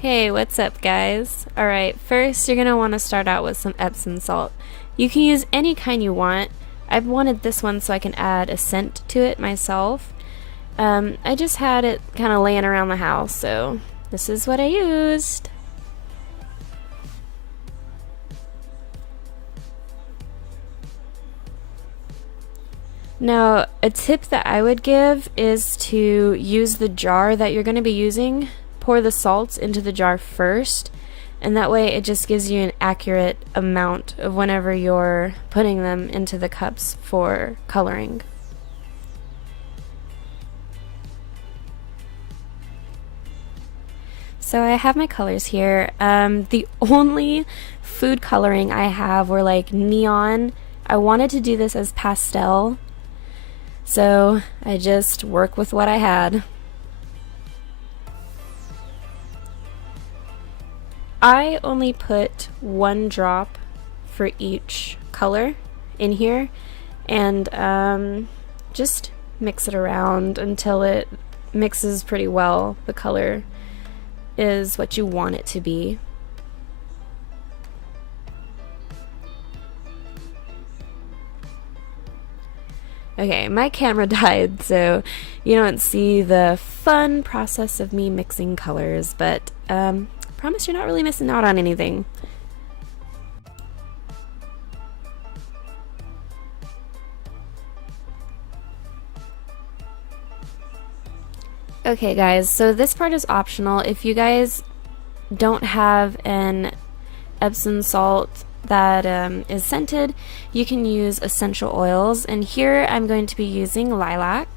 Hey, what's up, guys? Alright, first you're going to want to start out with some Epsom salt. You can use any kind you want. I've wanted this one so I can add a scent to it myself. I just had it kind of laying around the house, so this is what I used. Now, a tip that I would give is to use the jar that you're going to be using. Pour the salts into the jar first, and that way it just gives you an accurate amount of whenever you're putting them into the cups for coloring. So I have my colors here. The only food coloring I have were like neon. I wanted to do this as pastel, so I just work with what I had. I only put one drop for each color in here, and just mix it around until it mixes pretty well. The color is what you want it to be. Okay, my camera died, so you don't see the fun process of me mixing colors, but promise you're not really missing out on anything. Okay guys, so this part is optional. If you guys don't have an Epsom salt that is scented, you can use essential oils, and here I'm going to be using lilac.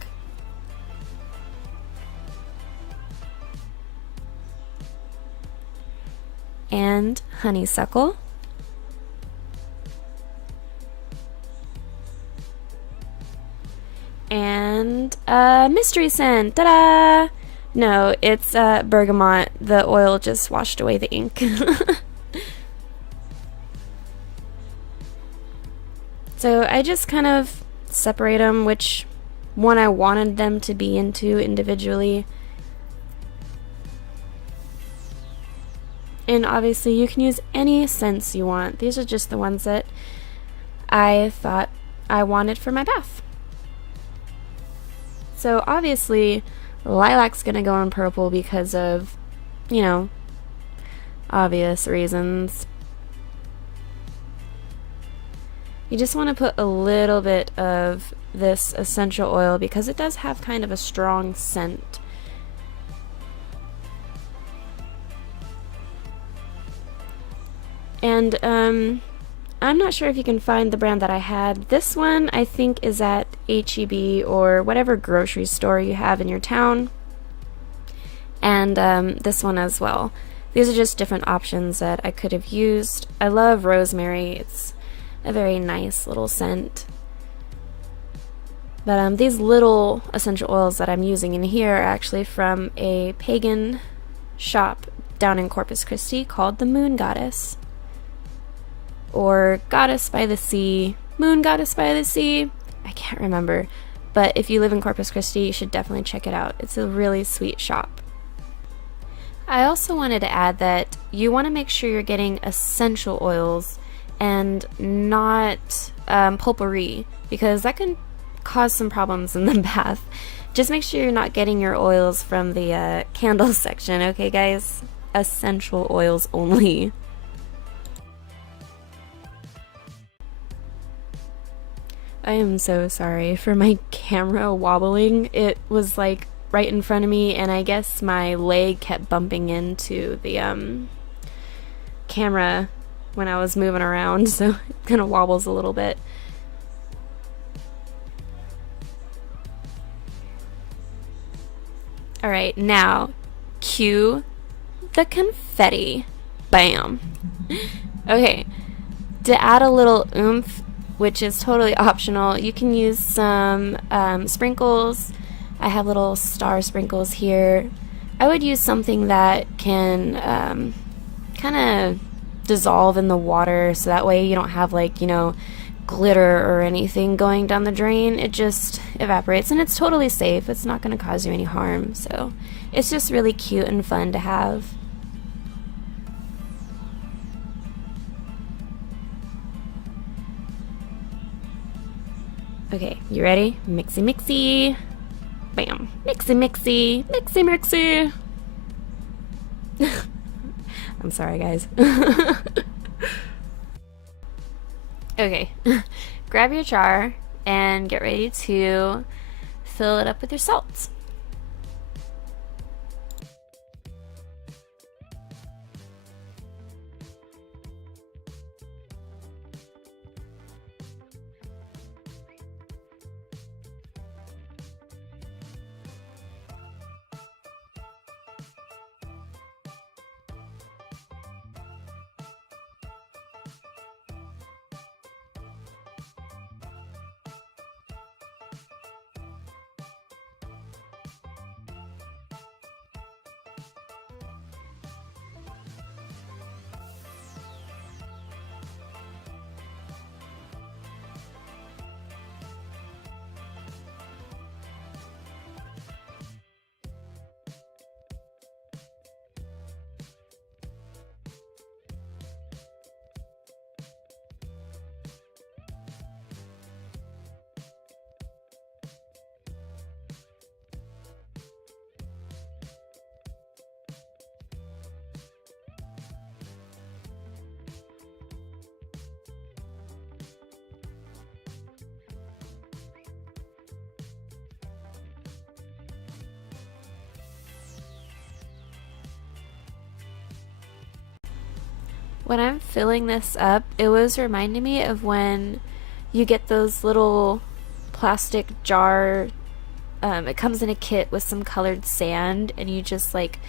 And honeysuckle. And mystery scent. Ta-da! No, it's bergamot. The oil just washed away the ink. So I just kind of separate them, which one I wanted them to be into individually. And obviously you can use any scents you want. These are just the ones that I thought I wanted for my bath. So obviously lilac's gonna go in purple because of, you know, obvious reasons. You just want to put a little bit of this essential oil because it does have kind of a strong scent. And I'm not sure if you can find the brand that I had. This one I think is at H-E-B or whatever grocery store you have in your town. And this one as well. These are just different options that I could have used. I love rosemary. It's a very nice little scent. But these little essential oils that I'm using in here are actually from a pagan shop down in Corpus Christi called the Moon Goddess. Or Goddess by the Sea, Moon Goddess by the Sea, I can't remember. But if you live in Corpus Christi, you should definitely check it out. It's a really sweet shop. I also wanted to add that you want to make sure you're getting essential oils and not potpourri, because that can cause some problems in the bath. Just make sure you're not getting your oils from the candle section, okay guys? Essential oils only. I am so sorry for my camera wobbling. It was like right in front of me, and I guess my leg kept bumping into the camera when I was moving around, so it kind of wobbles a little bit. Alright, now cue the confetti. Bam! Okay, to add a little oomph, which is totally optional, you can use some sprinkles. I have little star sprinkles here. I would use something that can kind of dissolve in the water, so that way you don't have, like, you know, glitter or anything going down the drain. It just evaporates, and it's totally safe. It's not going to cause you any harm, so it's just really cute and fun to have. Okay, you ready? Mixy mixy. Bam. Mixy mixy. Mixy mixy. I'm sorry, guys. Okay, grab your jar and get ready to fill it up with your salts. When I'm filling this up, it was reminding me of when you get those little plastic jar. It comes in a kit with some colored sand, and you just like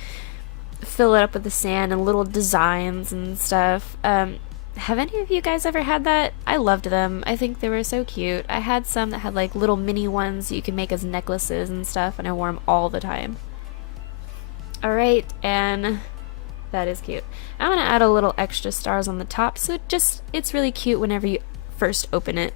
fill it up with the sand and little designs and stuff. Have any of you guys ever had that? I loved them. I think they were so cute. I had some that had like little mini ones that you can make as necklaces and stuff, and I wore them all the time. Alright, and that is cute. I'm gonna add a little extra stars on the top, so it's really cute whenever you first open it.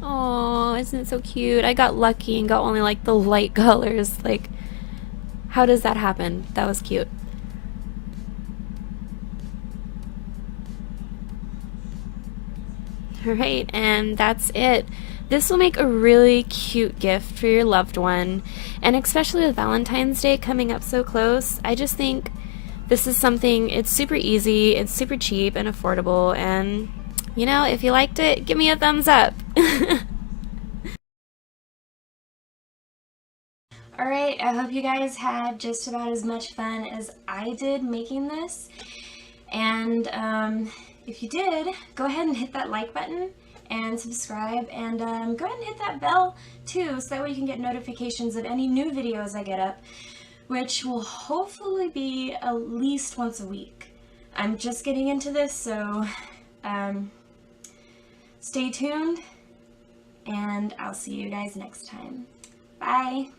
Oh, isn't it so cute? I got lucky and got only like the light colors. Like, how does that happen? That was cute. Alright, and that's it. This will make a really cute gift for your loved one, and especially with Valentine's Day coming up so close, I just think this is something, it's super easy, it's super cheap and affordable, and you know, if you liked it, give me a thumbs up. Alright, I hope you guys had just about as much fun as I did making this. And if you did, go ahead and hit that like button and subscribe, and go ahead and hit that bell too, so that way you can get notifications of any new videos I get up, which will hopefully be at least once a week. I'm just getting into this, so stay tuned, and I'll see you guys next time. Bye!